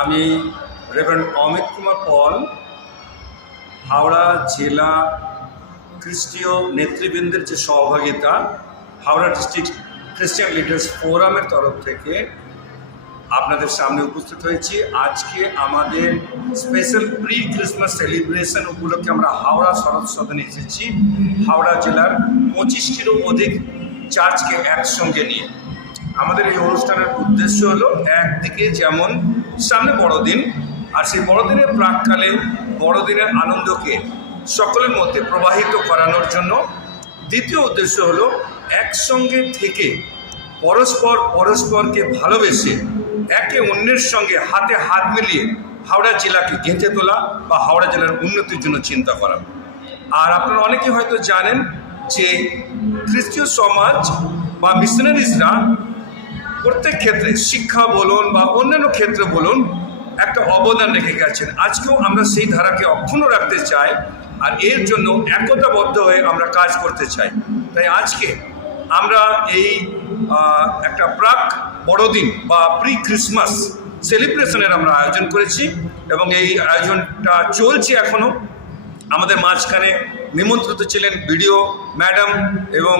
আমি রেভারেন্ড অমিত কুমার পল, হাওড়া জেলা খ্রিস্টীয় নেতৃবৃন্দের যে সহভাগিতা, হাওড়া ডিস্ট্রিক্ট খ্রিস্টিয়ান লিডার্স ফোরামের তরফ থেকে আপনাদের সামনে উপস্থিত হয়েছি। আজকে আমাদের স্পেশাল প্রি ক্রিসমাস সেলিব্রেশন উপলক্ষে আমরা হাওড়া শরৎ সদনে এসেছি। হাওড়া জেলার পঁচিশটিরও অধিক চার্চকে একসঙ্গে নিয়ে। আমাদের এই অনুষ্ঠানের উদ্দেশ্য হলো একদিকে যেমন সামনে বড়দিন, আর সেই বড়দিনের প্রাককালে বড়দিনের আনন্দকে সকলের মধ্যে প্রবাহিত করানোর জন্য দ্বিতীয় উদ্দেশ্য হলো একসঙ্গে থেকে পরস্পর পরস্পরকে ভালোবেসে একে অন্যের সঙ্গে হাতে হাত মিলিয়ে হাওড়া জেলাকে গেঁথে তোলা বা হাওড়া জেলার উন্নতির জন্য চিন্তা করা। আর আপনারা অনেকে হয়তো জানেন যে খ্রিস্টীয় সমাজ বা মিশনারিজরা প্রত্যেক ক্ষেত্রে শিক্ষা বলুন বা অন্যান্য ক্ষেত্রে বলুন, একটা অবদান রেখে গেছেন। আজকেও আমরা সেই ধারাকে অক্ষুণ্ণ রাখতে চাই আর এর জন্য একতাবদ্ধ হয়ে আমরা কাজ করতে চাই। তাই আজকে আমরা এই একটা প্রাক বড়দিন বা প্রি ক্রিসমাস সেলিব্রেশনের আমরা আয়োজন করেছি এবং এই আয়োজনটা চলছে এখনও আমাদের মাঝখানে নিমন্ত্রিত ছিলেন বিডিও ম্যাডাম এবং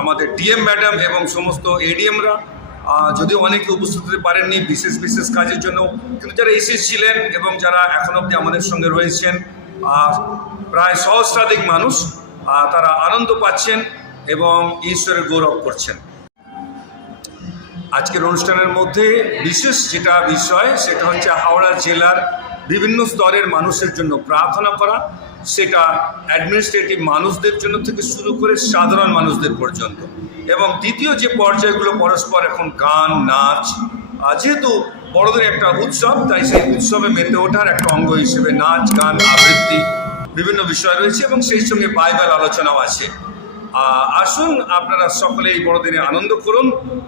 আমাদের ডিএম ম্যাডাম এবং সমস্ত এডিএমরা। যদিও অনেকে উপস্থিত হতে পারেননি বিশেষ বিশেষ কাজের জন্য, কিন্তু যারা এসেছিলেন এবং যারা এখন অবধি আমাদের সঙ্গে রয়েছেন প্রায় সহস্রাধিক মানুষ তারা আনন্দ পাচ্ছেন এবং ঈশ্বরের গৌরব করছেন। আজকের অনুষ্ঠানের মধ্যে বিশেষ যেটা বিষয়, সেটা হচ্ছে হাওড়া জেলার বিভিন্ন স্তরের মানুষের জন্য প্রার্থনা করা, সেটা অ্যাডমিনিস্ট্রেটিভ মানুষদের জন্য থেকে শুরু করে সাধারণ মানুষদের পর্যন্ত। এবং দ্বিতীয় যে পর্যায়গুলো পরস্পর এখন গান, নাচ যেহেতু বড়দের একটা উৎসব, তাই সেই উৎসবে মেতে ওঠার একটা অঙ্গ হিসেবে নাচ, গান, আবৃত্তি বিভিন্ন বিষয় রয়েছে এবং সেই সঙ্গে বাইবেল আলোচনাও আছে। আসুন আপনারা সকলে এই বড়দিনে আনন্দ করুন।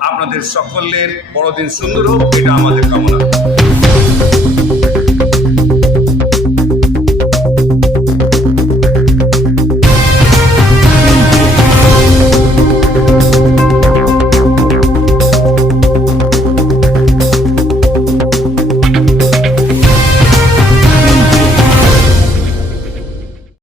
আপনাদের সকলের বড়দিন সুন্দর হোক, এটা আমাদের কামনা।